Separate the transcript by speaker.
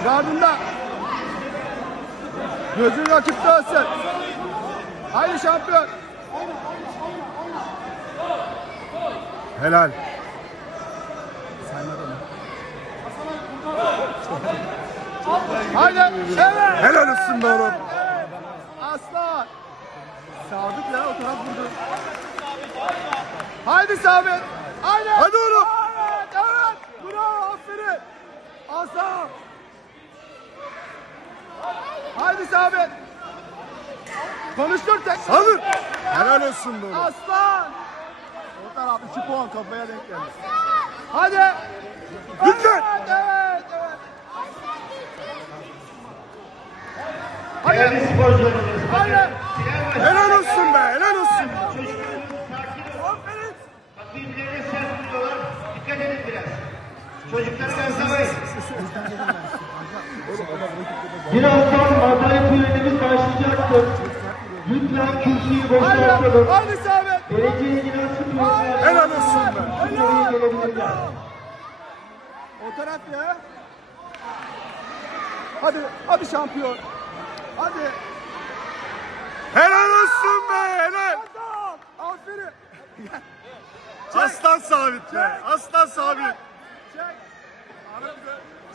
Speaker 1: Gardında. Gözün rakipte olsun. Haydi şampiyon. Helal. Haydi. Evet. Helal olsun be oğlum. Evet. Aslan. Sabit ya, o taraf vurdu. Haydi Sabit. Haydi. Hadi oğlum. Evet, evet. Bravo, aferin. Aslan. Haydi Sabit. Konuştur tek.
Speaker 2: Alın. Helal olsun be oğlum.
Speaker 1: Aslan. O taraf 2 puan kafaya denk geldi. Hadi.
Speaker 2: Lütfen.
Speaker 1: Evet, evet, evet.
Speaker 3: Değerli sporcularımız,
Speaker 1: Haydi.
Speaker 2: Helal olsun be. Helal olsun.
Speaker 1: Aferin.
Speaker 3: birbirlerine sert vuruyorlar. Dikkat edin biraz. Çocukları gazlamayın. Birazdan madalya törenimiz başlayacaktır. Lütfen kürsüyü boşaltalım.
Speaker 1: Haydi Sabit.
Speaker 3: Dereceye giren sporcular
Speaker 2: Helal olsun be.
Speaker 3: oraya gelebilirler.
Speaker 1: O taraf ya. Hadi, hadi şampiyon. Hadi.
Speaker 2: Helal olsun be. Helal.
Speaker 1: Adam. Aferin.
Speaker 2: Aslan sabit be. Aslan sabit.
Speaker 1: Çek.